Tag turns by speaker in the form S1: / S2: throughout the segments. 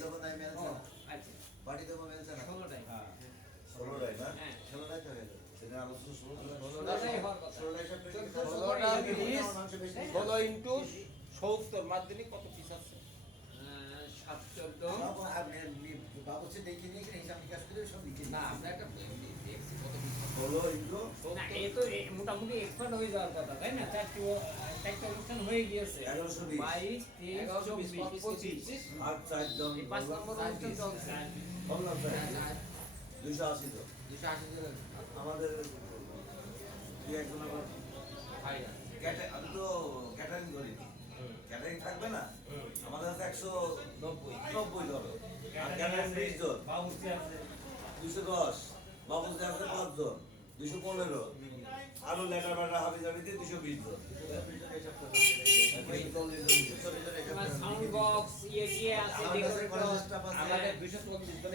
S1: দেবো- নাই
S2: আচ্ছা।
S1: দেবো না।
S2: হ্যাঁ।
S1: তো হয়ে ষোলো
S3: ইন্টু সত্তর মাধ্যমিক কত পিস আছে?
S2: সাত চোদ্দ
S1: বাবুর্চি দেখে নিয়ে হিসাব নিকাশ করে সব লিখে
S3: না আমরা একটা
S1: ষোলো ইন্টু
S2: না এ তো মোটামুটি এক্সপার্ট হয়ে যাওয়ার কথা তাই না? চারটি চারটি অনুষ্ঠান হয়ে গিয়েছে।
S1: এগারোশো
S2: বাইশ তেইশ
S3: এগারোশো বিশ
S2: চব্বিশ পঁচিশ
S1: আট চার দম
S2: পাঁচ নম্বর অনুষ্ঠান চলছে।
S1: বললাম স্যার দুশো আশি তো।
S3: দুশো আশি জন
S1: আমাদের দুই একজন আবার আমি তো ক্যাটারিং করি। ক্যাটারিং থাকবে না? আমাদের কাছে একশো
S3: নব্বই।
S1: নব্বই ধরো। আর ক্যাটারিং বিশ জন। দুশো দশ। বাবুজি আছে পাঁচ জন দুশো পনেরো। আরও লেটার বেটা হাবি জাবি দিয়ে দুশো বিশ জন।
S2: সাউন্ড বক্সের ইয়ে আছে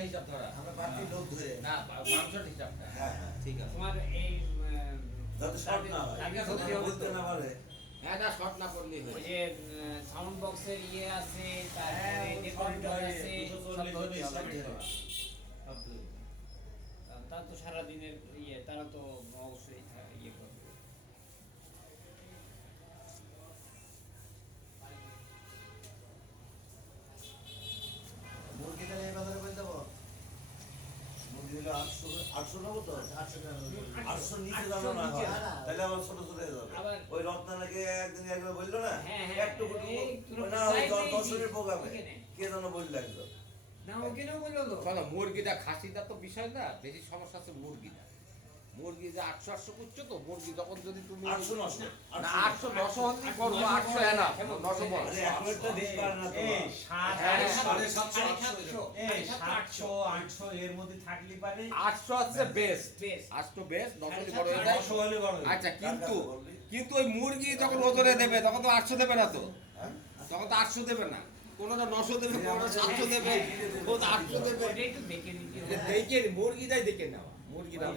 S2: তারপরে আছে
S3: সব ধরতে হবে।
S2: তার দিনের ইয়ে তারা তো অবশ্যই ইয়ে করবে
S1: বাজারে দেবো মুরগি আটশো আটশো নেব তো আটশো আটশো নিচে যাব না। তাহলে আবার ছোট ছোট হয়ে যাবে ওই রত্না নাকি একদিন একবার বলল না একটু না ওই
S2: জি,
S1: প্রোগ্রামে কে যেন বলে লাগল
S2: না ওখানেও বলল
S3: শোনো, মুরগিটা খাসিটা তো বিষয় না বেশি সমস্যা আছে মুরগিটা মুরগি যে আটশো আটশো করছ তো মুরগি যখন যদি তুমি
S1: আটশো নশো
S3: না আটশো নশো করব আটশো নশো বল
S4: আটশো, আটশো। এর মধ্যে থাকলে পারে।
S3: আটশো হচ্ছে বেস্ট আটশো বেস্ট নশো বড় হয়ে যায়।
S4: হলে বড় হবে।
S3: আচ্ছা কিন্তু? কিন্তু ওই মুরগি যখন ওজনে দেবে তখন তো আটশো দেবে না তো।
S1: হ্যাঁ?
S3: তখন তো আটশো দেবে না। কোনোটা নশো দেবে কোনটা সাতশো দেবে কোনোটা আটশো দেবে। দেখে মুরগিটাই দেখে নেওয়া মুরগিটা